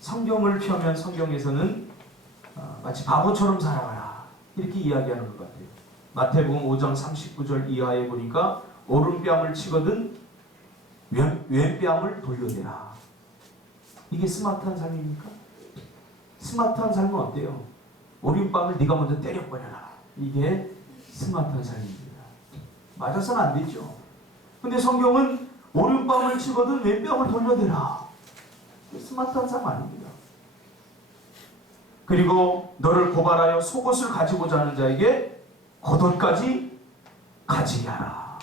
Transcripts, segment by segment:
성경을 펴면 성경에서는 마치 바보처럼 살아가라 이렇게 이야기하는 것 같아요. 마태복음 5장 39절 이하에 보니까 오른뺨을 치거든 왼뺨을 돌려대라. 이게 스마트한 삶입니까? 스마트한 삶은 어때요? 오른뺨을 네가 먼저 때려버려라. 이게 스마트한 삶입니다. 맞아서는 안 되죠. 근데 성경은 오른뺨을 치거든 왼뺨을 돌려대라. 스마트한 삶 아닙니다. 그리고 너를 고발하여 속옷을 가지고자 하는 자에게 겉옷까지 가지게 하라.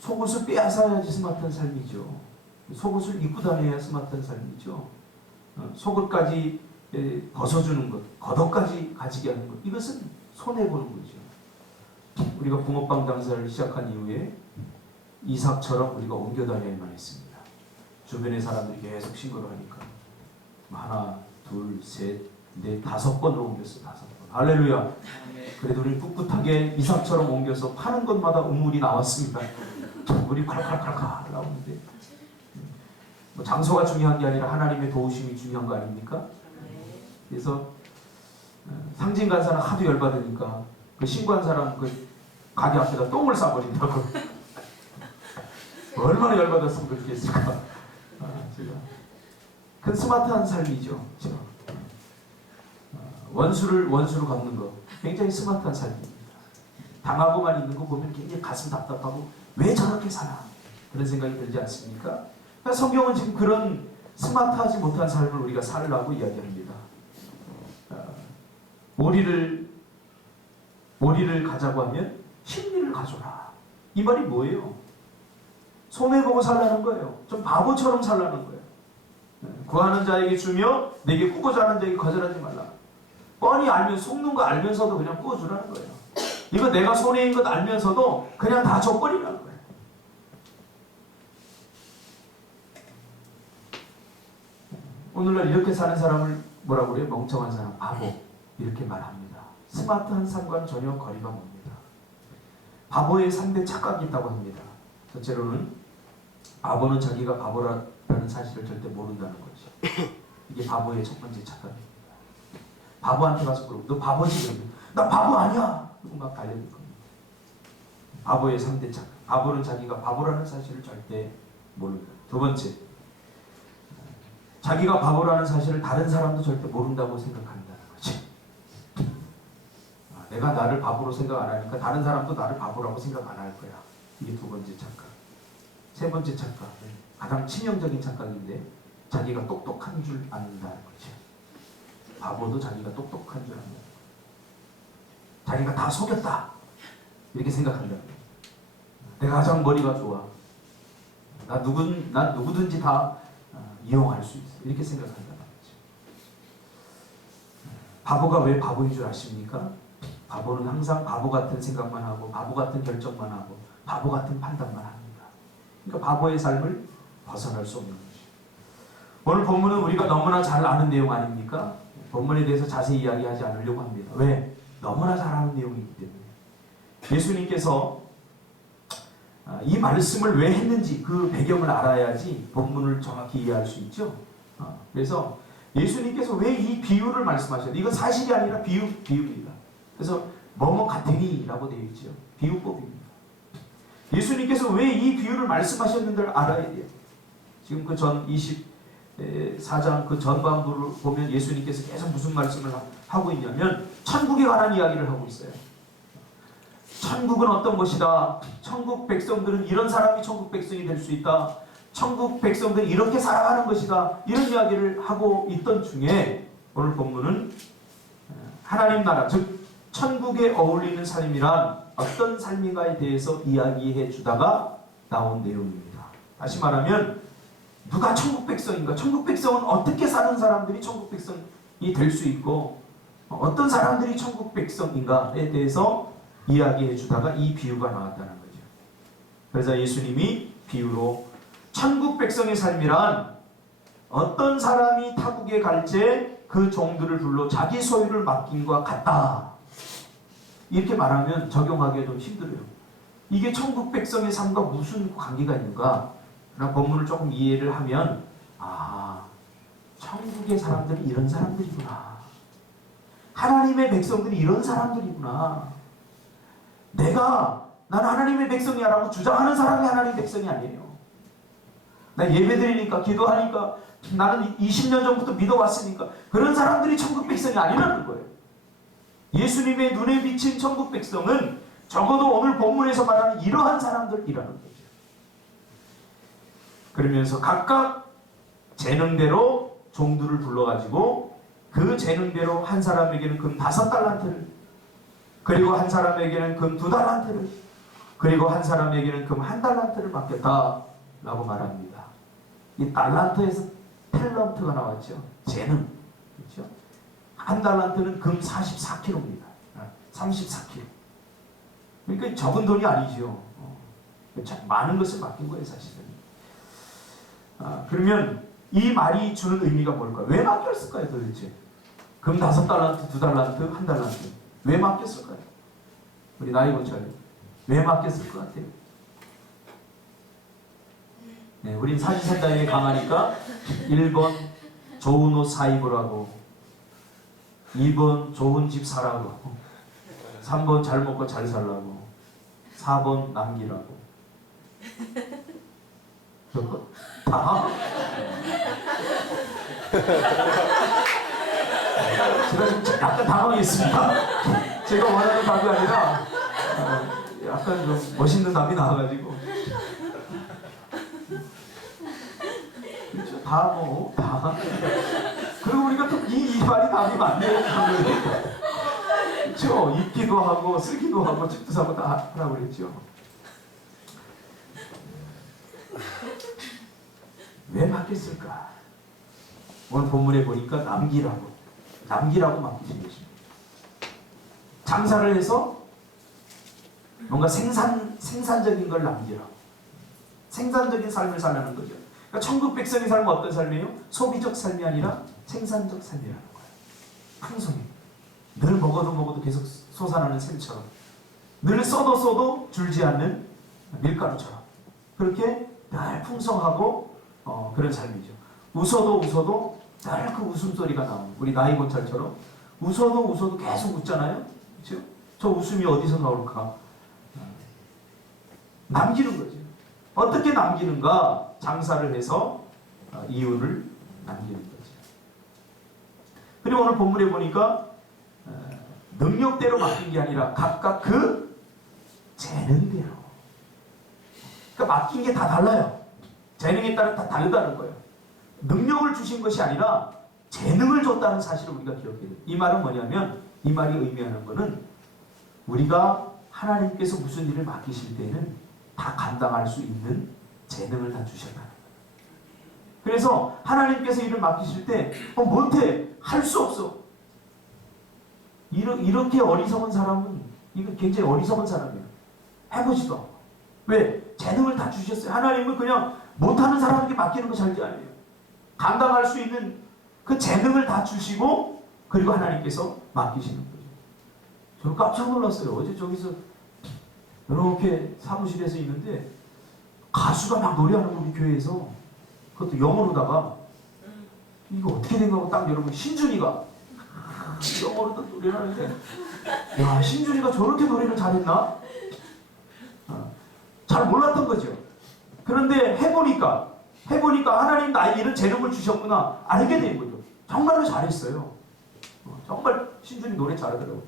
속옷을 빼앗아야지 스마트한 삶이죠. 속옷을 입고 다녀야 스마트한 삶이죠. 속옷까지 벗어주는 것, 겉옷까지 가지게 하는 것, 이것은 손해보는 거죠. 우리가 붕어빵 장사를 시작한 이후에 이삭처럼 우리가 옮겨 다녀야만 했습니다. 주변의 사람들이 계속 신고하니까 하나, 둘, 셋, 넷, 5번으로 옮겼어. 5번. 할렐루야. 그래도 우리 꿋꿋하게 이삭처럼 옮겨서 파는 것마다 우물이 나왔습니다. 물이 콸콸콸콸 나오는데 뭐 장소가 중요한 게 아니라 하나님의 도우심이 중요한 거 아닙니까? 그래서 상진 간사는 하도 열받으니까 그 신고한 사람 그 가게 앞에다 똥을 싸버린다고. 얼마나 열받았으면 그렇게 했을까. 제가 그 스마트한 삶이죠. 그렇죠? 원수로 갚는 거 굉장히 스마트한 삶입니다. 당하고만 있는 거 보면 굉장히 가슴 답답하고 왜 저렇게 사나 그런 생각이 들지 않습니까? 그러니까 성경은 지금 그런 스마트하지 못한 삶을 우리가 살라고 이야기합니다. 오리를 가자고 하면 흰리를 가져라. 이 말이 뭐예요? 손해보고 살라는 거예요. 좀 바보처럼 살라는 거예요. 구하는 자에게 주며 내게 꾸고자 하는 자에게 거절하지 말라. 뻔히 알면서 속는 거 알면서도 그냥 꾸어주라는 거예요. 이거 내가 손해인 것 알면서도 그냥 다 줘버리라는 거예요. 오늘날 이렇게 사는 사람을 뭐라고 그래요? 멍청한 사람, 바보 이렇게 말합니다. 스마트한 삶과는 전혀 거리가 멉니다. 바보의 3대 착각이 있다고 합니다. 첫째로는 바보는 자기가 바보라는 사실을 절대 모른다는 거죠. 이게 바보의 첫 번째 착각입니다. 바보한테 가서 그러고 너 바보지? 그러면 나 바보 아니야! 그리고 막 달려들 겁니다. 바보의 3대 착각. 바보는 자기가 바보라는 사실을 절대 모른다. 두 번째, 자기가 바보라는 사실을 다른 사람도 절대 모른다고 생각한다는 거죠. 내가 나를 바보로 생각 안 하니까 다른 사람도 나를 바보라고 생각 안 할 거야. 이게 두 번째 착각. 세 번째 착각, 가장 치명적인 착각인데 자기가 똑똑한 줄 안다는 거죠. 바보도 자기가 똑똑한 줄 안다. 자기가 다 속였다 이렇게 생각한다. 내가 가장 머리가 좋아. 난 누구든지 다 이용할 수 있어. 이렇게 생각한다는 거죠. 바보가 왜 바보인 줄 아십니까? 바보는 항상 바보 같은 생각만 하고 바보 같은 결정만 하고 바보 같은 판단만 합니다. 그러니까 바보의 삶을 벗어날 수 없는 거죠. 오늘 본문은 우리가 너무나 잘 아는 내용 아닙니까? 본문에 대해서 자세히 이야기하지 않으려고 합니다. 왜? 너무나 잘 아는 내용이기 때문에. 예수님께서 이 말씀을 왜 했는지 그 배경을 알아야지 본문을 정확히 이해할 수 있죠. 그래서 예수님께서 왜 이 비유를 말씀하셨는지, 이건 사실이 아니라 비유입니다. 그래서 뭐뭐 같으니 라고 되어 있죠. 비유법입니다. 예수님께서 왜 이 비유를 말씀하셨는지를 알아야 돼요. 지금 그 전 24장 그 전반부를 보면 예수님께서 계속 무슨 말씀을 하고 있냐면 천국에 관한 이야기를 하고 있어요. 천국은 어떤 것이다. 천국 백성들은 이런 사람이 천국 백성이 될 수 있다. 천국 백성들이 이렇게 살아가는 것이다. 이런 이야기를 하고 있던 중에 오늘 본문은 하나님 나라, 즉 천국에 어울리는 삶이란 어떤 삶인가에 대해서 이야기해 주다가 나온 내용입니다. 다시 말하면 누가 천국 백성인가? 천국 백성은 어떻게 사는 사람들이 천국 백성이 될 수 있고 어떤 사람들이 천국 백성인가에 대해서 이야기해 주다가 이 비유가 나왔다는 거죠. 그래서 예수님이 비유로 천국 백성의 삶이란 어떤 사람이 타국에 갈지 그 종들을 불러 자기 소유를 맡김과 같다. 이렇게 말하면 적용하기가 좀 힘들어요. 이게 천국 백성의 삶과 무슨 관계가 있는가? 그러나 본문을 조금 이해를 하면 천국의 사람들은 이런 사람들이구나. 하나님의 백성들이 이런 사람들이구나. 난 하나님의 백성이야라고 주장하는 사람이 하나님의 백성이 아니에요. 나 예배드리니까, 기도하니까, 나는 20년 전부터 믿어왔으니까 그런 사람들이 천국 백성이 아니라는 거예요. 예수님의 눈에 비친 천국 백성은 적어도 오늘 본문에서 말하는 이러한 사람들이라는 거죠. 그러면서 각각 재능대로 종들을 불러가지고 그 재능대로 한 사람에게는 금 5달란트를, 그리고 한 사람에게는 금 2달란트를, 그리고 한 사람에게는 금 1달란트를 맡겼다라고 말합니다. 이 달란트에서 탤런트가 나왔죠. 재능. 그렇죠? 1달란트는 금 44kg입니다. 34kg. 그러니까 적은 돈이 아니죠. 많은 것을 맡긴 거예요, 사실은. 그러면 이 말이 주는 의미가 뭘까요? 왜 맡겼을까요, 도대체? 금 5달란트, 2달란트, 1달란트. 왜 맡겼을까요? 우리 나이 고차요. 왜 맡겼을 것 같아요? 네, 우린 사진선장에 강하니까 1번 좋은 옷 사 입으라고, 2번 좋은 집 사라고, 3번 잘 먹고 잘 살라고, 4번 남기라고. 그거 다 제가 좀 약간 당황했습니다. 제가 원하는 답이 아니라 약간 좀 멋있는 답이 나와가지고. 그렇죠? 다. 그리고 우리가 또 이 말이 답이 맞네요. 그렇죠? 입기도 하고 쓰기도 하고 집도 사고 다 하라고 그랬죠. 왜 맡겼을까? 오늘 본문에 보니까 남기라고 맡기신 것입니다. 장사를 해서 뭔가 생산적인 걸 남기라고. 생산적인 삶을 살라는 거죠. 그러니까 천국 백성의 삶은 어떤 삶이에요? 소비적 삶이 아니라 생산적 삶이라는 거예요. 풍성해. 늘 먹어도 계속 솟아나는 샘처럼, 늘 써도 줄지 않는 밀가루처럼, 그렇게 늘 풍성하고 그런 삶이죠. 웃어도 늘 그 웃음소리가 나오는, 우리 나이고찰처럼 웃어도 계속 웃잖아요. 그렇죠? 저 웃음이 어디서 나올까? 남기는 거죠. 어떻게 남기는가? 장사를 해서 이윤을 남기는 거죠. 그리고 오늘 본문에 보니까 능력대로 맡긴 게 아니라 각각 그 재능대로. 그러니까 맡긴 게 다 달라요. 재능에 따라 다 다르다는 거예요. 능력을 주신 것이 아니라 재능을 줬다는 사실을 우리가 기억해야 돼요. 이 말은 뭐냐면, 이 말이 의미하는 것은 우리가 하나님께서 무슨 일을 맡기실 때는 다 감당할 수 있는 재능을 다 주셨다는 거예요. 그래서 하나님께서 일을 맡기실 때 못해, 할 수 없어. 이렇게 어리석은 사람은, 이거 굉장히 어리석은 사람이에요. 해보지도 않고. 왜? 재능을 다 주셨어요. 하나님은 그냥 못하는 사람에게 맡기는 거 절대 아니에요. 감당할 수 있는 그 재능을 다 주시고, 그리고 하나님께서 맡기시는 거죠. 저는 깜짝 놀랐어요. 어제 저기서 이렇게 사무실에서 있는데 가수가 막 노래하는 우리 교회에서, 그것도 영어로다가, 이거 어떻게 된 거고 딱 여러분, 신준이가 영어로 딱 노래를 하는데, 야, 신준이가 저렇게 노래를 잘했나? 잘 몰랐던 거죠. 그런데 해보니까 하나님 나에게 이런 재능을 주셨구나 알게 된 거죠. 정말로 잘했어요. 정말 신준이 노래 잘하더라고요.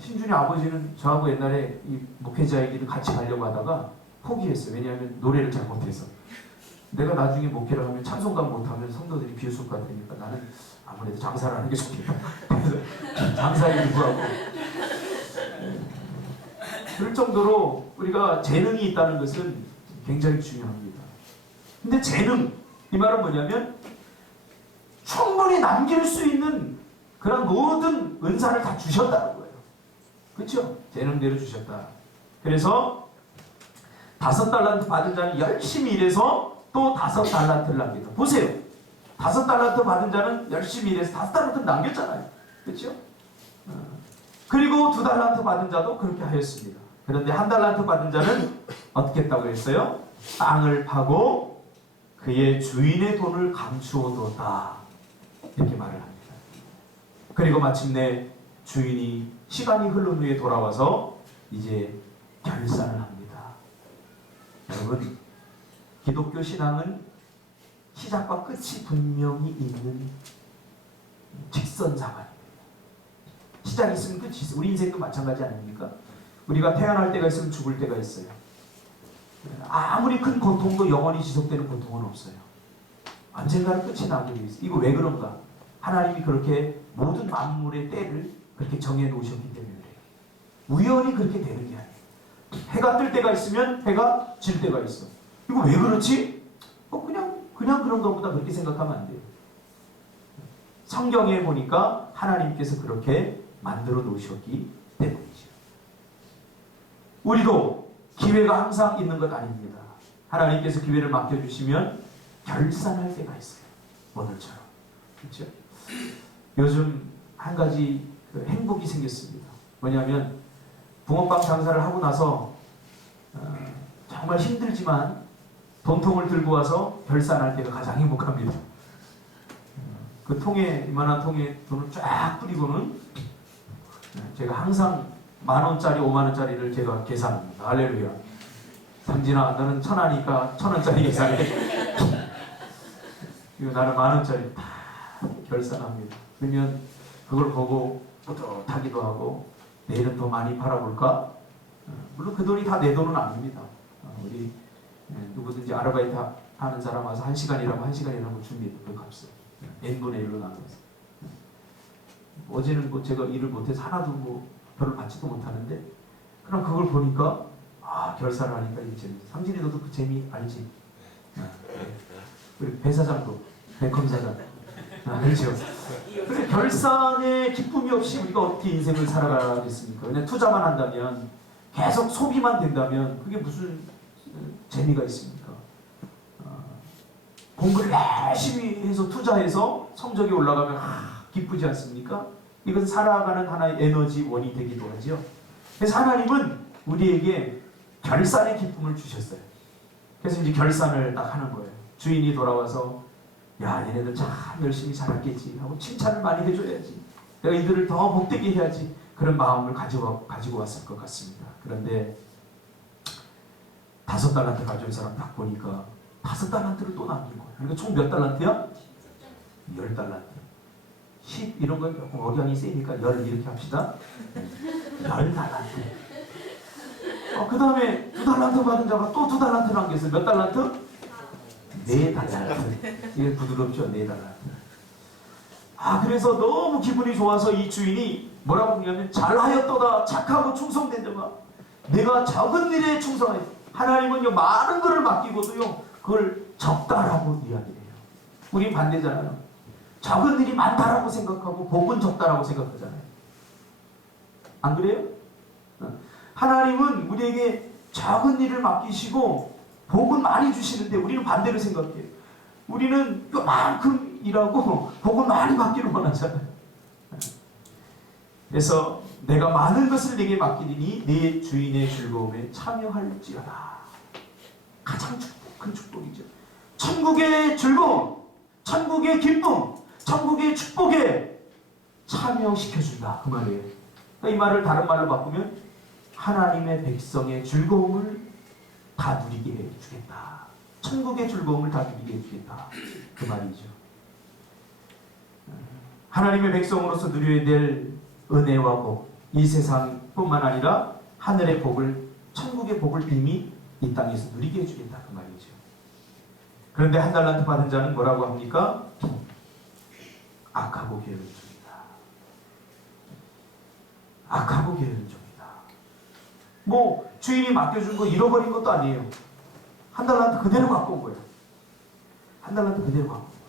신준이 아버지는 저하고 옛날에 이 목회자의 길을 같이 가려고 하다가 포기했어요. 왜냐하면 노래를 잘 못해서. 내가 나중에 목회를 하면 찬송가 못하면 성도들이 비웃을 것 같으니까 나는 아무래도 장사를 하는 게 좋겠다. 그래서 장사에 일부하고. 그럴 정도로 우리가 재능이 있다는 것은 굉장히 중요합니다. 근데 재능, 이 말은 뭐냐면 충분히 남길 수 있는 그런 모든 은사를 다 주셨다는 거예요. 그렇죠? 재능대로 주셨다. 그래서 5달란트 받은 자는 열심히 일해서 또 5달란트를 남긴다. 보세요. 5달란트 받은 자는 열심히 일해서 5달란트를 남겼잖아요. 그렇죠? 그리고 2달란트 받은 자도 그렇게 하였습니다. 그런데 1달란트 받은 자는 어떻게 했다고 했어요? 땅을 파고 그의 주인의 돈을 감추어뒀다. 이렇게 말을 합니다. 그리고 마침내 주인이 시간이 흐른 후에 돌아와서 이제 결산을 합니다. 여러분, 기독교 신앙은 시작과 끝이 분명히 있는 직선상관입니다. 시작이 있으면 끝이 있어요. 우리 인생도 마찬가지 아닙니까? 우리가 태어날 때가 있으면 죽을 때가 있어요. 아무리 큰 고통도 영원히 지속되는 고통은 없어요. 언젠가는 끝이 나게 돼 있어요. 이거 왜 그런가? 하나님이 그렇게 모든 만물의 때를 그렇게 정해 놓으셨기 때문에 우연히 그렇게 되는 게 아니에요. 해가 뜰 때가 있으면 해가 질 때가 있어. 이거 왜 그렇지? 그냥 그런가 보다 그렇게 생각하면 안 돼요. 성경에 보니까 하나님께서 그렇게 만들어 놓으셨기 때문이죠. 우리도 기회가 항상 있는 것 아닙니다. 하나님께서 기회를 맡겨주시면 결산할 때가 있어요. 오늘처럼. 그렇죠? 요즘 한 가지 행복이 생겼습니다. 뭐냐면 붕어빵 장사를 하고 나서 정말 힘들지만 돈통을 들고 와서 결산할 때가 가장 행복합니다. 그 통에, 이만한 통에 돈을 쫙 뿌리고는 제가 항상 10,000원짜리, 50,000원짜리를 제가 계산합니다. 할렐루야. 상진아, 너는 1,000원이니까 1,000원짜리 계산해. 그리고 나는 10,000원짜리 다 결산합니다. 그러면 그걸 보고 뿌듯하기도 하고 내일은 더 많이 팔아볼까? 물론 그 돈이 다 내 돈은 아닙니다. 우리 누구든지 아르바이트 하는 사람 와서 1시간이라고 1시간이라고 줍니다. 그 값을. n분의 1로 나눠서. 어제는 제가 일을 못해서 하나도 별로 받지도 못하는데 그럼 그걸 보니까 결산을 하니까 이게 재밌어. 상진이 너도 그 재미 알지? 우리 배 사장도, 백컴 사장. 그렇죠. 그래, 결산의 기쁨이 없이 우리가 어떻게 인생을 살아가겠습니까? 그냥 투자만 한다면, 계속 소비만 된다면 그게 무슨 재미가 있습니까? 공부를 열심히 해서 투자해서 성적이 올라가면 기쁘지 않습니까? 이것은 살아가는 하나의 에너지원이 되기도 하죠. 그래서 하나님은 우리에게 결산의 기쁨을 주셨어요. 그래서 이제 결산을 딱 하는 거예요. 주인이 돌아와서 야, 얘네들 참 열심히 살았겠지 하고 칭찬을 많이 해줘야지. 내가 이들을 더 복되게 해야지. 그런 마음을 가지고 왔을 것 같습니다. 그런데 5달란트 가져온 사람 딱 보니까 5달란트를 또 남긴 거예요. 그러니까 총 몇 달란트야? 10달란트. 10 이런 거 조금 억양이 세니까 10 이렇게 합시다. 10달란트. 그 다음에 2달란트 받은 자가 또 2달란트 남겼어요. 몇 달란트? 4달란트. 이게 부드럽죠? 4달란트. 그래서 너무 기분이 좋아서 이 주인이 뭐라고 하냐면 잘하였도다 착하고 충성된 자가 내가 적은 일에 충성하였다. 하나님은요 많은 것을 맡기고도요 그걸 적다라고 이야기해요. 우리 반대잖아요. 적은 일이 많다라고 생각하고 복은 적다라고 생각하잖아요. 안 그래요? 하나님은 우리에게 적은 일을 맡기시고 복은 많이 주시는데 우리는 반대로 생각해요. 우리는 요만큼 일하고 복은 많이 받기를 원하잖아요. 그래서 내가 많은 것을 내게 맡기니 내 주인의 즐거움에 참여할지어다. 가장 큰 축복이죠. 천국의 즐거움, 천국의 기쁨, 천국의 축복에 참여시켜준다. 그 말이에요. 그러니까 이 말을 다른 말로 바꾸면 하나님의 백성의 즐거움을 다 누리게 해주겠다. 천국의 즐거움을 다 누리게 해주겠다. 그 말이죠. 하나님의 백성으로서 누려야 될 은혜와 복, 이 세상뿐만 아니라 하늘의 복을, 천국의 복을 이미 이 땅에서 누리게 해주겠다. 그 말이죠. 그런데 1달란트 받은 자는 뭐라고 합니까? 악하고 게으른 종이다. 악하고 게으른 종이다. 주인이 맡겨준 거 잃어버린 것도 아니에요. 1달란트 그대로 갖고 온 거예요. 1달란트 그대로 갖고 온 거예요.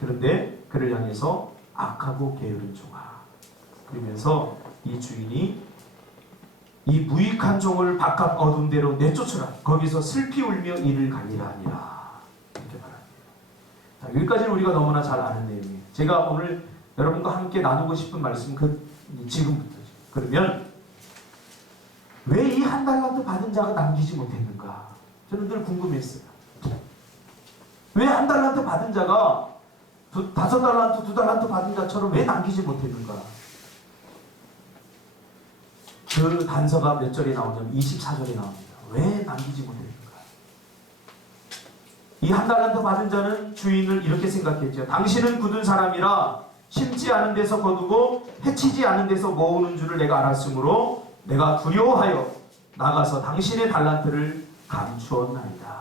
그런데 그를 향해서 악하고 게으른 종아. 그러면서 이 주인이 이 무익한 종을 바깥 어두운 데로 내쫓으라. 거기서 슬피 울며 이를 갈리라 하니라. 이렇게 말합니다. 자, 여기까지는 우리가 너무나 잘 아는 내용이에요. 제가 오늘 여러분과 함께 나누고 싶은 말씀은 지금부터죠. 그러면 왜 이 1달란트 받은 자가 남기지 못했는가? 저는 늘 궁금했어요. 왜 한 달란트 받은 자가 다섯 달란트, 두 달란트 받은 자처럼 왜 남기지 못했는가? 그 단서가 몇 절에 나오냐면 24절에 나옵니다. 왜 남기지 못했는가? 이 한 달란트 받은 자는 주인을 이렇게 생각했죠. 당신은 굳은 사람이라 심지 않은 데서 거두고 해치지 않은 데서 모으는 줄을 내가 알았으므로 내가 두려워하여 나가서 당신의 달란트를 감추었나이다.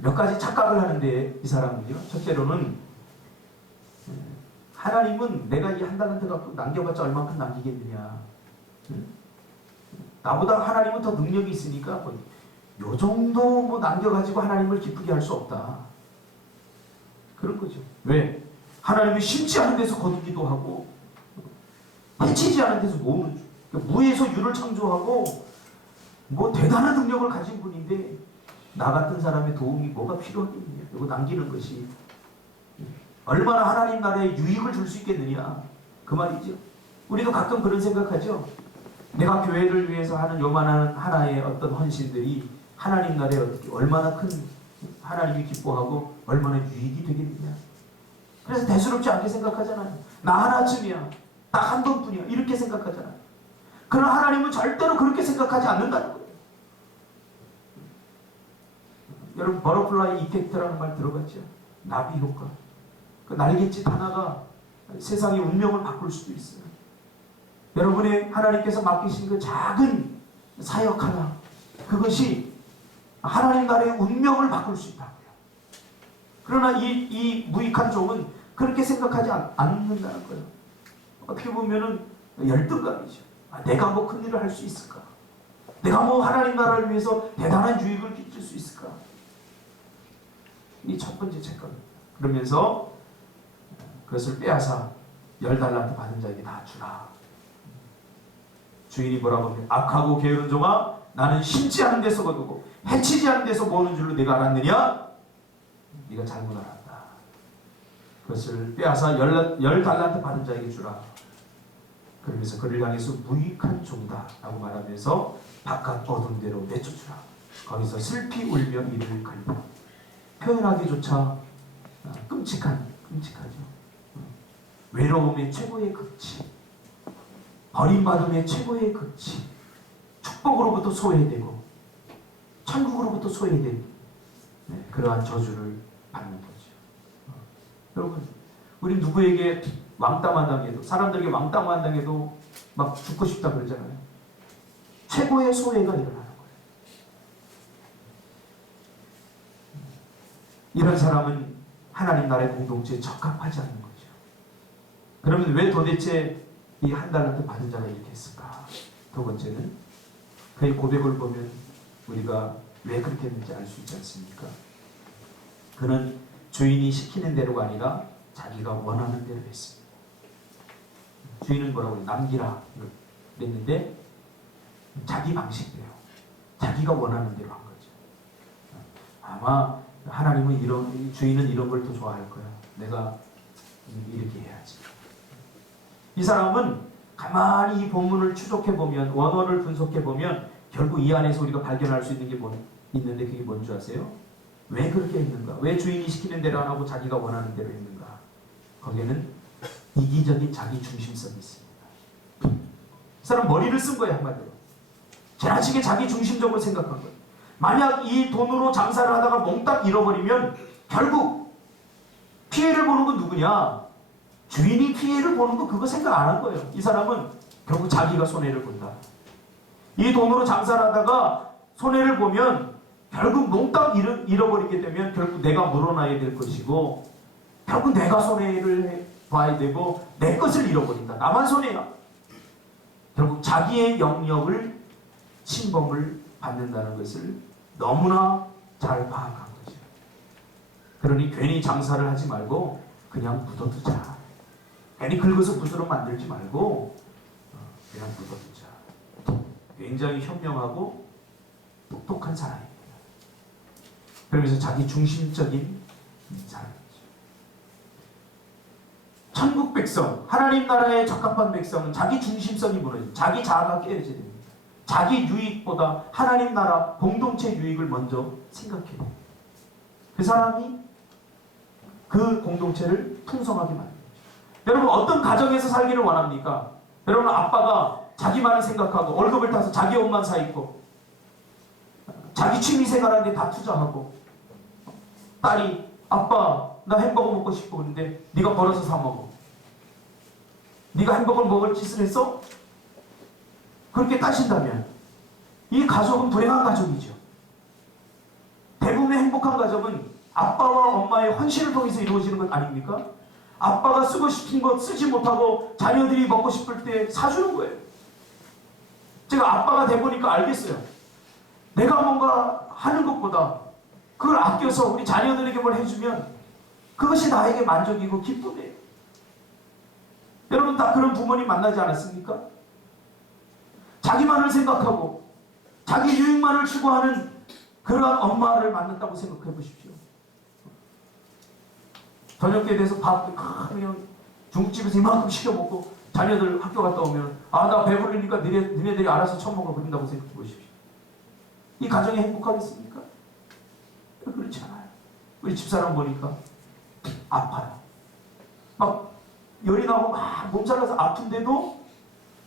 몇 가지 착각을 하는데 이 사람은요. 첫째로는 하나님은 내가 이 한 달란트 갖고 남겨봤자 얼만큼 남기겠느냐. 나보다 하나님은 더 능력이 있으니까 요 정도 뭐 남겨가지고 하나님을 기쁘게 할 수 없다. 그런 거죠. 왜? 하나님은 심지 않은 데서 거두기도 하고 해치지 않은 데서 모으는 줄. 그러니까 무에서 유를 창조하고 뭐 대단한 능력을 가진 분인데 나 같은 사람의 도움이 뭐가 필요하겠느냐. 이거 남기는 것이 얼마나 하나님 나라에 유익을 줄 수 있겠느냐. 그 말이죠. 우리도 가끔 그런 생각하죠. 내가 교회를 위해서 하는 요만한 하나의 어떤 헌신들이 하나님 나라에 어떻게 얼마나 큰 하나님이 기뻐하고 얼마나 유익이 되겠느냐. 그래서 대수롭지 않게 생각하잖아요. 나 하나쯤이야. 딱 한 번뿐이야. 이렇게 생각하잖아요. 그러나 하나님은 절대로 그렇게 생각하지 않는다는 거예요. 여러분 버터플라이 이펙트라는 말 들어봤죠? 나비 효과. 그 날갯짓 하나가 세상의 운명을 바꿀 수도 있어요. 여러분의 하나님께서 맡기신 그 작은 사역 하나, 그것이 하나님 나라의 운명을 바꿀 수 있다고요. 그러나 이 무익한 종은 그렇게 생각하지 않는다는 거예요. 어떻게 보면은 열등감이죠. 내가 뭐 큰 일을 할 수 있을까? 내가 뭐 하나님 나라를 위해서 대단한 유익을 끼칠 수 있을까? 이 첫 번째 책감입니다. 그러면서 그것을 빼앗아 10달란트 받은 자에게 다 주라. 주인이 뭐라고 하면 악하고 게으른 종아, 나는 심지 않은 데서 거두고 해치지 않은 데서 모으는 줄로 네가 알았느냐? 네가 잘못 알았다. 그것을 빼앗아 10달란트 받은 자에게 주라. 그러면서 그를 향해서 무익한 종이다 라고 말하면서 바깥 어두운 데로 내쫓으라. 거기서 슬피 울며 이를 갈라. 표현하기조차 끔찍하죠. 외로움의 최고의 극치, 버림받음의 최고의 극치, 축복으로부터 소외되고 천국으로부터 소외된 그러한 저주를 받는 거죠. 여러분, 우리 누구에게 왕따만 당해도, 사람들에게 왕따만 당해도 막 죽고 싶다 그러잖아요. 최고의 소외가 일어나는 거예요. 이런 사람은 하나님 나라의 공동체에 적합하지 않는 거죠. 그러면 왜 도대체 이 한 달란트 받은 자가 이렇게 했을까? 두 번째는 그의 고백을 보면 우리가 왜 그렇게 했는지 알 수 있지 않습니까? 그는 주인이 시키는 대로가 아니라 자기가 원하는 대로 했습니다. 주인은 뭐라고 해요? 남기라 그랬는데 자기 방식대로, 자기가 원하는 대로 한 거죠. 아마 하나님은 주인은 이런 걸 더 좋아할 거야. 내가 이렇게 해야지. 이 사람은 가만히 이 본문을 추적해보면, 원어를 분석해보면 결국 이 안에서 우리가 발견할 수 있는 게 있는데 그게 뭔지 아세요? 왜 그렇게 했는가? 왜 주인이 시키는 대로 안 하고 자기가 원하는 대로 했는가? 거기에는 이기적인 자기 중심성이 있습니다. 이 사람 머리를 쓴 거예요, 한마디로. 지나치게 자기 중심적으로 생각한 거예요. 만약 이 돈으로 장사를 하다가 몽땅 잃어버리면 결국 피해를 보는 건 누구냐? 주인이 피해를 보는 거 그거 생각 안 한 거예요. 이 사람은 결국 자기가 손해를 본다. 이 돈으로 장사를 하다가 손해를 보면 결국 몽땅 잃어버리게 되면 결국 내가 물어나야 될 것이고 결국 내가 손해를 봐야 되고 내 것을 잃어버린다. 나만 손해야. 결국 자기의 영역을 침범을 받는다는 것을 너무나 잘 파악한 거죠. 그러니 괜히 장사를 하지 말고 그냥 묻어두자. 괜히 긁어서 붓으로 만들지 말고 그냥 묻어두자. 굉장히 현명하고 똑똑한 사람입니다. 그러면서 자기 중심적인 사람이죠. 천국 백성, 하나님 나라에 적합한 백성은 자기 중심성이 무너집니다. 자기 자아가 깨어져야 됩니다. 자기 유익보다 하나님 나라 공동체 유익을 먼저 생각해요. 그 사람이 그 공동체를 풍성하게 만듭니다. 여러분 어떤 가정에서 살기를 원합니까? 여러분 아빠가 자기만을 생각하고 월급을 타서 자기 옷만 사 입고 자기 취미생활하는데 다 투자하고 딸이 아빠 나 햄버거 먹고 싶어 그런데 네가 벌어서 사 먹어. 네가 햄버거를 먹을 짓을 했어? 그렇게 따신다면 이 가족은 불행한 가족이죠. 대부분의 행복한 가족은 아빠와 엄마의 헌신을 통해서 이루어지는 것 아닙니까? 아빠가 쓰고 싶은 것 쓰지 못하고 자녀들이 먹고 싶을 때 사주는 거예요. 제가 아빠가 돼보니까 알겠어요. 내가 뭔가 하는 것보다 그걸 아껴서 우리 자녀들에게 뭘 해주면 그것이 나에게 만족이고 기쁨이에요. 여러분 다 그런 부모님 만나지 않았습니까? 자기만을 생각하고 자기 유익만을 추구하는 그러한 엄마를 만났다고 생각해 보십시오. 저녁에 대해서 밥 그냥 중국집에서 이만큼 시켜 먹고 자녀들 학교 갔다 오면 나 배부르니까 니네들이 알아서 처먹어 그런다고 생각해 보십시오. 이 가정이 행복하겠습니까? 그렇지 않아요. 우리 집사람 보니까 아파요. 막 열이 나고 막 몸살나서 아픈데도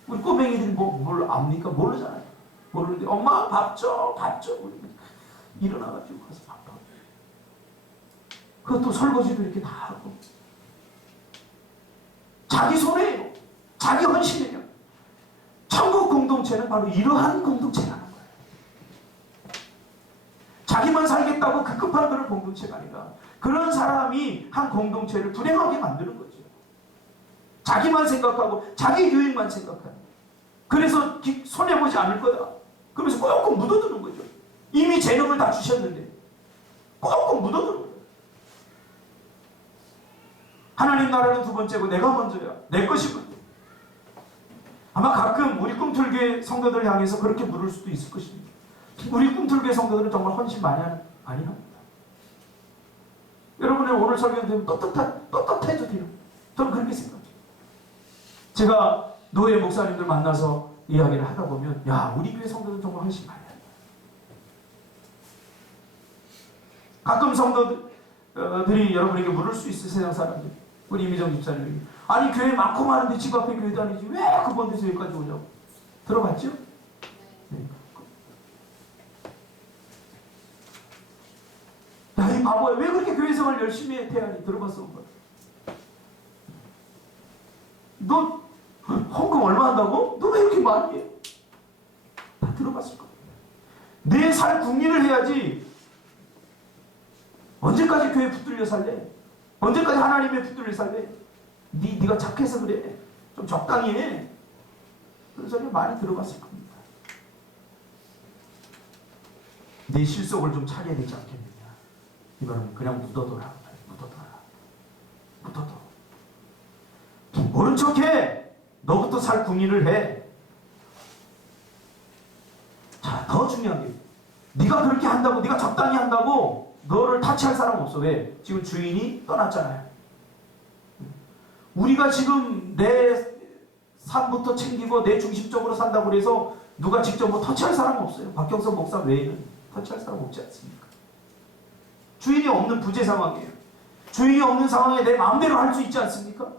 우리 꼬맹이들이 뭘 압니까? 모르잖아요. 모르는데 엄마 밥 줘. 일어나가지고 가서 밥 줘. 그것도 설거지도 이렇게 다 하고 자기 손해예요. 자기 헌신이에요. 천국 공동체는 바로 이러한 공동체라는 거예요. 자기만 살겠다고 급급한 그런 공동체가 아니라 그런 사람이 한 공동체를 불행하게 만드는 거죠. 자기만 생각하고 자기 유익만 생각하는. 그래서 손해보지 않을 거야. 그러면서 꼭 묻어두는 거죠. 이미 재능을 다 주셨는데 꼭 묻어두는 거예요. 하나님 나라는 두 번째고 내가 먼저야. 내 것이거든. 아마 가끔 우리 꿈틀교회 성도들 향해서 그렇게 물을 수도 있을 것입니다. 우리 꿈틀교회 성도들은 정말 헌신 많이 합니다. 여러분의 오늘 설교는 되면 떳떳해도 돼요. 저는 그렇게 생각해요. 제가 노예 목사님들 만나서 이야기를 하다 보면 우리 교회 성도들은 정말 헌신 많이 합니다. 가끔 성도들이 여러분에게 물을 수 있어요. 세상 사람들. 우리 이미정 집사님이 아니 교회 많고 많은데 집 앞에 교회 다니지 왜 그 먼 데서 여기까지 오냐고. 들어봤죠? 네. 이 바보야 왜 그렇게 교회 생활 열심히 해 태양이. 들어봤어? 너 헌금 얼마 한다고? 너 왜 이렇게 많이 해? 다 들어봤을 거야. 내 살 국리를 해야지. 언제까지 교회 붙들려 살래? 언제까지 하나님에 붙들려 살래? 네가 착해서 그래. 좀 적당히 해. 그런 소리 많이 들어봤을 겁니다. 내 실속을 좀 차려야 되지 않겠느냐. 이거는 그냥 묻어둬라. 묻어둬. 모른 척해. 너부터 살 궁리를 해. 자, 더 중요한 게 네가 그렇게 한다고, 네가 적당히 한다고 너를 타치할 사람 없어. 왜? 지금 주인이 떠났잖아요. 우리가 지금 내 삶부터 챙기고 내 중심적으로 산다고 해서 누가 직접 터치할 사람 없어요. 박경선 목사 외에는 터치할 사람 없지 않습니까? 주인이 없는 부재 상황이에요. 주인이 없는 상황에 내 마음대로 할 수 있지 않습니까?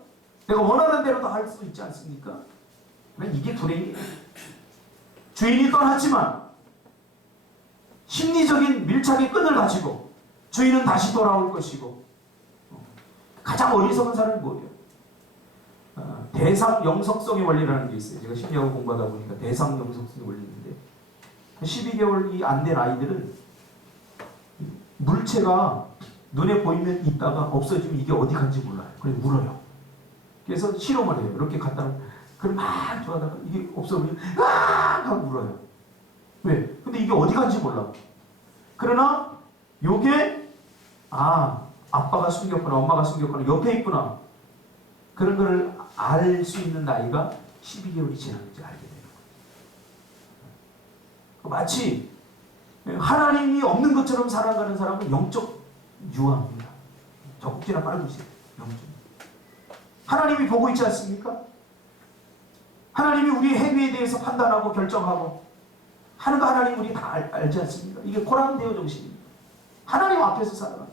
내가 원하는 대로 다 할 수 있지 않습니까? 이게 불행이에요. 주인이 떠났지만 심리적인 밀착의 끈을 가지고 주인은 다시 돌아올 것이고. 가장 어리석은 사람이 뭐예요? 대상 영속성의 원리라는 게 있어요. 제가 심리학을 공부하다 보니까 대상 영속성의 원리인데 12개월이 안 된 아이들은 물체가 눈에 보이면 있다가 없어지면 이게 어디 간지 몰라요. 그래서 물어요. 그래서 실험을 해요. 이렇게 갖다가 그걸 막 좋아하다가 이게 없어지면 으악 하고 물어요. 왜? 근데 이게 어디 간지 몰라. 그러나 요게 아빠가 숨겼구나, 엄마가 숨겼구나, 옆에 있구나. 그런 거를 알 수 있는 나이가 12개월이 지났는지 알게 돼요. 마치 하나님이 없는 것처럼 살아가는 사람은 영적 유아입니다. 젖꼭지나 빨고 있어요. 영적. 하나님이 보고 있지 않습니까? 하나님이 우리 행위에 대해서 판단하고 결정하고 하는 거 하나님 우리 다 알지 않습니까? 이게 고랑대오 정신입니다. 하나님 앞에서 살아가.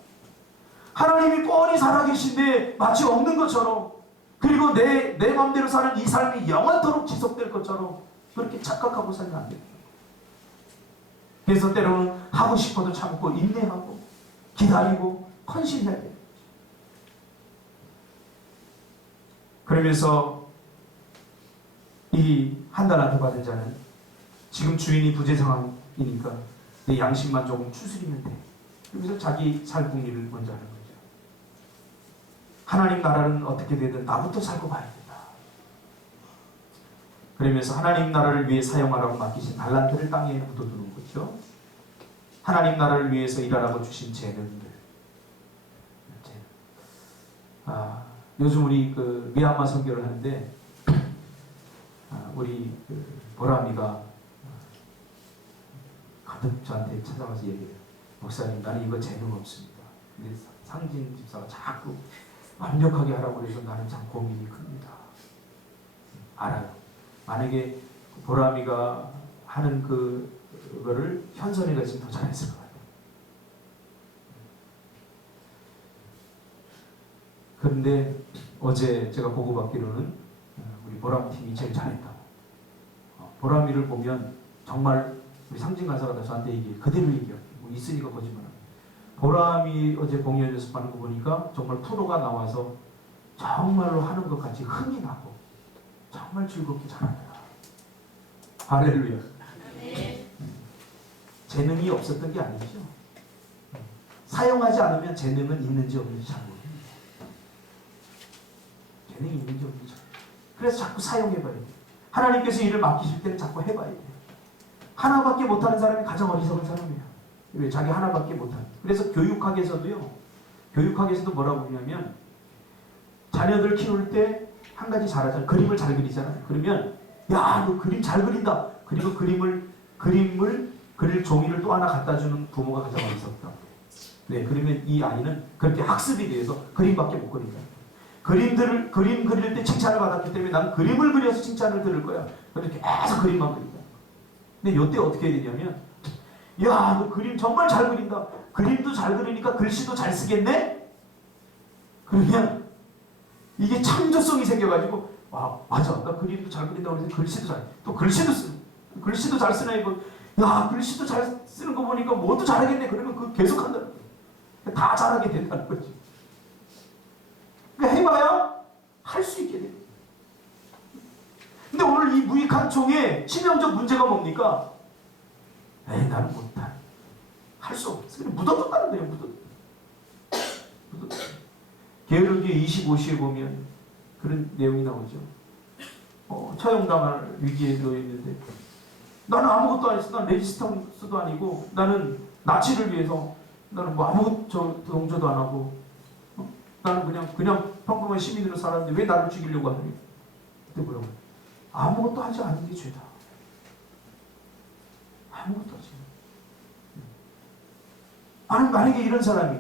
하나님이 뻔히 살아계신데 마치 없는 것처럼, 그리고 내 마음대로 사는 이 삶이 영원토록 지속될 것처럼 그렇게 착각하고 살면 안 됩니다. 그래서 때로는 하고 싶어도 참고 인내하고 기다리고 헌신해야 돼요. 그러면서 이 한 달란트 받은 자는 지금 주인이 부재 상황이니까 내 양심만 조금 추스리면 돼. 그래서 자기 살 궁리를 먼저 하는 거죠. 하나님 나라는 어떻게 되든 나부터 살고 봐야 된다. 그러면서 하나님 나라를 위해 사용하라고 맡기신 달란트를 땅에 묻어두는 거죠. 하나님 나라를 위해서 일하라고 주신 재능들. 요즘 우리 그 미얀마 선교를 하는데 우리 그 보람이가 가득 저한테 찾아와서 얘기해요. 목사님, 나는 이거 재능 없습니다. 근데 상진 집사가 자꾸 완벽하게 하라고 해서 나는 참 고민이 큽니다. 알아요. 만약에 보람이가 하는 그거를 현선이가 지금 더 잘했을 것 같아요. 그런데 어제 제가 보고받기로는 우리 보람팀이 제일 잘했다고. 보람이를 보면 정말 우리 상진 간사가 저한테 얘기해. 그대로 얘기해요. 뭐 있으니까 거짓말하고. 보람이 어제 공연 연습하는 거 보니까 정말 프로가 나와서 정말로 하는 것 같이 흥이 나고 정말 즐겁게 잘합니다. 할렐루야. 재능이 없었던 게 아니죠. 사용하지 않으면 재능은 있는지 없는지 잘 모릅니다. 재능이 있는지 없는지. 그래서 자꾸 사용해봐야 돼요. 하나님께서 일을 맡기실 때는 자꾸 해봐야 돼요. 하나밖에 못하는 사람이 가장 어리석은 사람이에요. 왜? 자기 하나밖에 못하는. 그래서 교육학에서도 뭐라고 그러냐면 자녀들 키울 때 한 가지 잘하잖아요. 그림을 잘 그리잖아요. 그러면 야, 너 그림 잘 그린다. 그리고 그림을 그릴 종이를 또 하나 갖다 주는 부모가 가장 어리석다. 네, 그러면 이 아이는 그렇게 학습이 돼서 그림밖에 못 그린다. 그림 그릴 때 칭찬을 받았기 때문에 난 그림을 그려서 칭찬을 들을 거야. 그렇게 계속 그림만 그린다. 근데 요때 어떻게 해야 되냐면, 야, 너 그림 정말 잘 그린다. 그림도 잘 그리니까 글씨도 잘 쓰겠네? 그러면 이게 창조성이 생겨가지고, 와, 맞아. 나 그림도 잘 그린다고 해서 글씨도 잘, 또 글씨도 잘 쓰네. 이거, 야, 글씨도 잘 쓰는 거 보니까 뭐도 잘하겠네. 그러면 그거 계속 한다. 다 잘하게 된다는 거지. 그러니까 해봐야 할 수 있게 돼요. 근데 오늘 이 무익한 총의 치명적 문제가 뭡니까? 에이, 나는 못해. 할 수 없어. 그냥 묻어뒀다는 거예요. 묻어뒀다. 게으르기 25시에 보면 그런 내용이 나오죠. 처형당할 위기에 놓여 있는데 나는 아무것도 안 했어. 난 레지스탕스도 아니고 나는 나치를 위해서 나는 뭐 아무것도 동조도 안 하고 나는 그냥 평범한 시민으로 살았는데 왜 나를 죽이려고 하더니 그때 뭐라고? 아무것도 하지 않은 게 죄다. 아무것도 하지 않아. 만약에 이런 사람이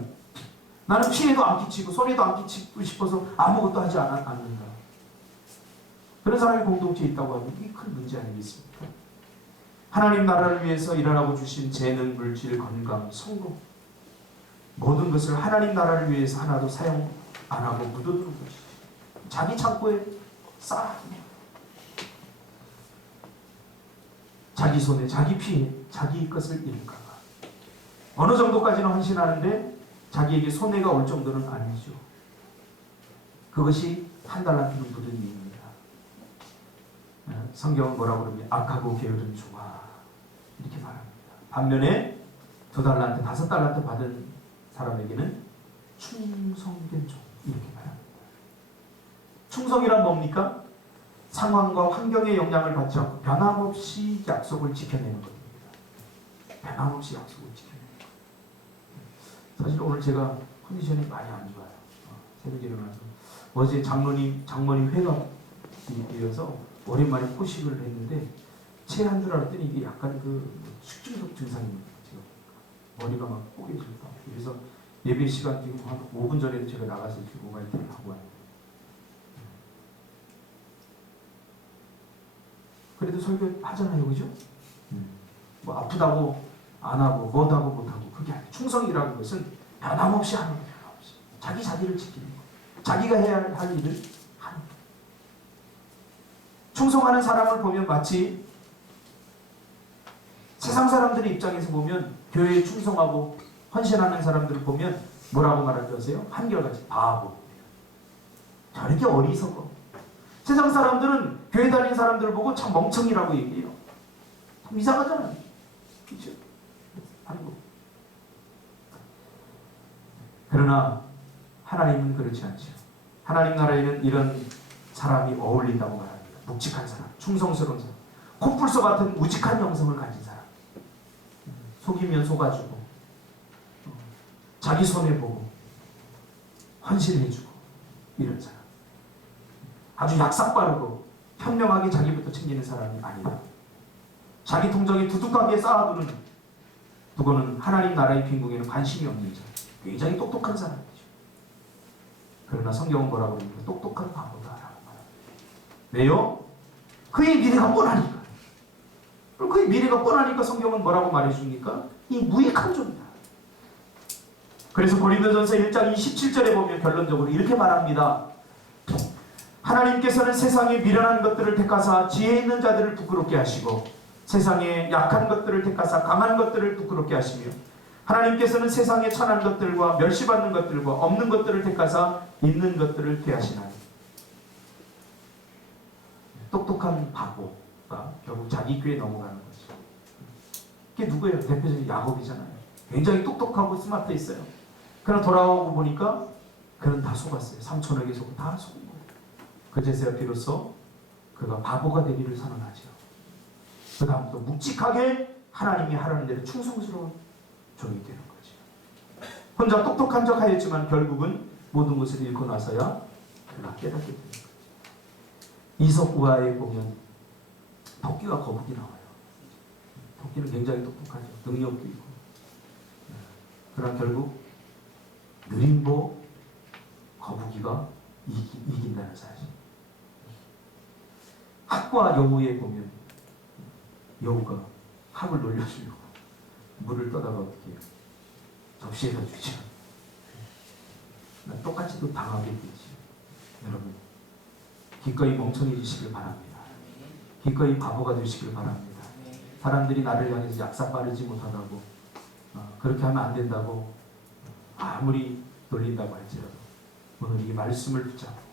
나는 피해도 안 끼치고 손해도 안 끼치고 싶어서 아무것도 하지 않는다. 그런 사람이 공동체에 있다고 하면 이게 큰 문제 아니겠습니까? 하나님 나라를 위해서 일하라고 주신 재능, 물질, 건강, 성공 모든 것을 하나님 나라를 위해서 하나도 사용 안 하고 묻어두는 것이죠. 자기 창고에 쌓아. 자기 손에 자기 피해 자기 것을 잃을까 봐. 어느 정도까지는 헌신하는데 자기에게 손해가 올 정도는 아니죠. 그것이 한 달란트는 묻은 이유입니다. 성경은 뭐라고 그러면 악하고 게으른 종아 이렇게 말합니다. 반면에 2달란트, 5달란트 받은 사람에게는 충성된 종 이렇게 말합니다. 충성이란 뭡니까? 상황과 환경의 영향을 받지 않고 변함없이 약속을 지켜내는 겁니다. 변함없이 약속을 지켜내는 겁니다. 사실 오늘 제가 컨디션이 많이 안 좋아요. 새벽에 일어나서 어제 장모님 회갑이어서 오랜만에 포식을 했는데 체한 줄 알았더니 이게 약간 그 숙중독 증상입니다. 지금 머리가 막 뽀개졌다. 그래서 예배 시간 지금 한 5분 전에도 제가 나가서 지금 모바일 테를 하고 와요. 그래도 설교 하잖아요, 그죠? 뭐 아프다고 안 하고 뭐하고 못하고 그게 아니에요. 충성이라는 것은 변함없이 하는 거예요. 변함없이. 자기를 지키는 거예요. 자기가 해야 할 일을 하는 거예요. 충성하는 사람을 보면 마치 세상 사람들의 입장에서 보면 교회에 충성하고 헌신하는 사람들을 보면 뭐라고 말할 줄 아세요? 한결같이 바보. 저렇게 어리석어. 세상 사람들은 교회 다니는 사람들을 보고 참 멍청이라고 얘기해요. 참 이상하잖아요. 그렇죠? 아이고. 그러나 하나님은 그렇지 않죠. 하나님 나라에는 이런 사람이 어울린다고 말합니다. 묵직한 사람, 충성스러운 사람, 코뿔소 같은 우직한 영성을 가진 사람. 속이면 속아주고 자기 손해보고 헌신해주고 이런 사람. 아주 약삭 빠르고 현명하게 자기부터 챙기는 사람이 아니다. 자기 통장에 두둑하게 쌓아두는 그거는 하나님 나라의 빈궁에는 관심이 없는 자. 굉장히 똑똑한 사람이죠. 그러나 성경은 뭐라고 합니까? 똑똑한 바보다라고 말합니다. 왜요? 그의 미래가 뻔하니까. 그의 미래가 뻔하니까 성경은 뭐라고 말해줍니까? 이 무익한 존이다. 그래서 고린도전서 1장 27절에 보면 결론적으로 이렇게 말합니다. 하나님께서는 세상에 미련한 것들을 택하사 지혜 있는 자들을 부끄럽게 하시고 세상에 약한 것들을 택하사 강한 것들을 부끄럽게 하시며 하나님께서는 세상에 천한 것들과 멸시받는 것들과 없는 것들을 택하사 있는 것들을 대하시나니. 똑똑한 바보가 결국 자기 꾀에 넘어가는 거죠. 그게 누구예요? 대표적인 야곱이잖아요. 굉장히 똑똑하고 스마트 있어요. 그러나 돌아오고 보니까 그는 다 속았어요. 삼촌에게 속고 다 속은 거예요. 그제서야 비로소 그가 바보가 되기를 선언하죠. 그 다음부터 묵직하게 하나님이 하라는 대로 충성스러운 종이 되는 거죠. 혼자 똑똑한 척 하였지만 결국은 모든 것을 잃고 나서야 그가 깨닫게 되는 거죠. 이석우화에 보면 토끼와 거북이 나와요. 토끼는 굉장히 똑똑하죠. 능력도 있고. 그러나 결국 느림보 거북이가 이긴다는 사실. 학과 여우에 보면 여우가 학을 놀려주려고 물을 떠다가 어떻게 해요? 접시에다 주죠. 똑같이 또 당하게 되지. 여러분 기꺼이 멍청해지시길 바랍니다. 기꺼이 바보가 되시길 바랍니다. 사람들이 나를 향해서 약삭 빠르지 못하다고 그렇게 하면 안 된다고 아무리 놀린다고 할지라도 오늘 이 말씀을 붙잡고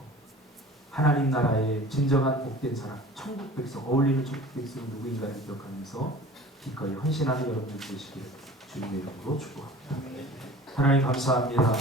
하나님 나라의 진정한 복된 사람, 천국 백성, 어울리는 천국 백성은 누구인가를 기억하면서 기꺼이 헌신하는 여러분들 되시기를 주님의 이름으로 축복합니다. 하나님 감사합니다.